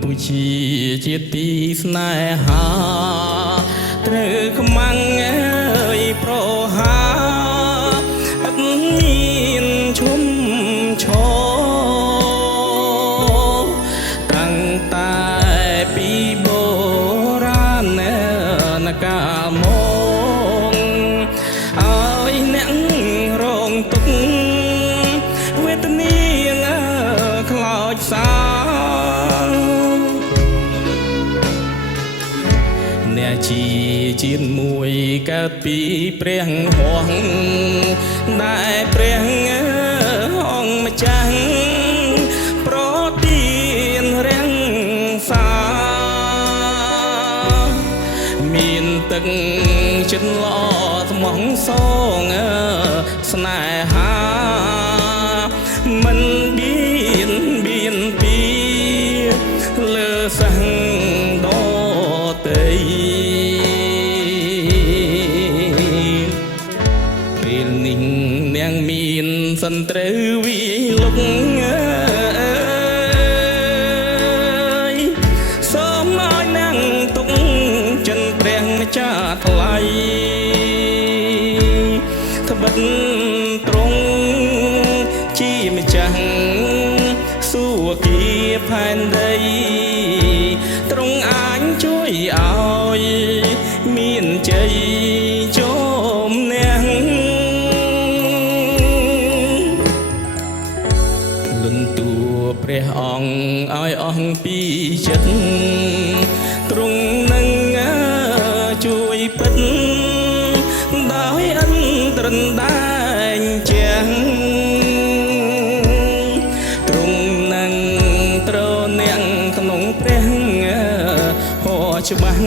ពុជាជាទីស្នេហាត្រូវខ្មាំងអើយប្រហាអត់មានឈុំឈរតាំងតែពីបុរាណនកាលមកឲ្យអ្នករងទុក្ខវេទនាខ្លោចសាអ្នកជាជាតិមួយកើតពីព្រះហង្សដែលព្រះអង្គម្ចាស់ប្រទានរាំងសាមានទឹកចិត្តល្អស្មោះសងស្នេហាមិនបៀនពីលើសង្ឃដតីពេលនេះនាងមានសន្ត្រូវវិលុកសូមឲ្យនាងទុកចិនព្រះម្ចាស់ថ្លៃត្បិតទ្រង់ជាម្ចាស់សួគ៌ផែនដីទ្រង់អាចជួយឲ្យមានជ័យជោមអ្នកលន់តួព្រះអង្គឲ្យអស់ពីចិត្តទ្រង់នឹងជួយពិតដោយអន្តរតែងជាងទ្រង់នឹងត្រនាងក្នុងព្រះហោច្បាស់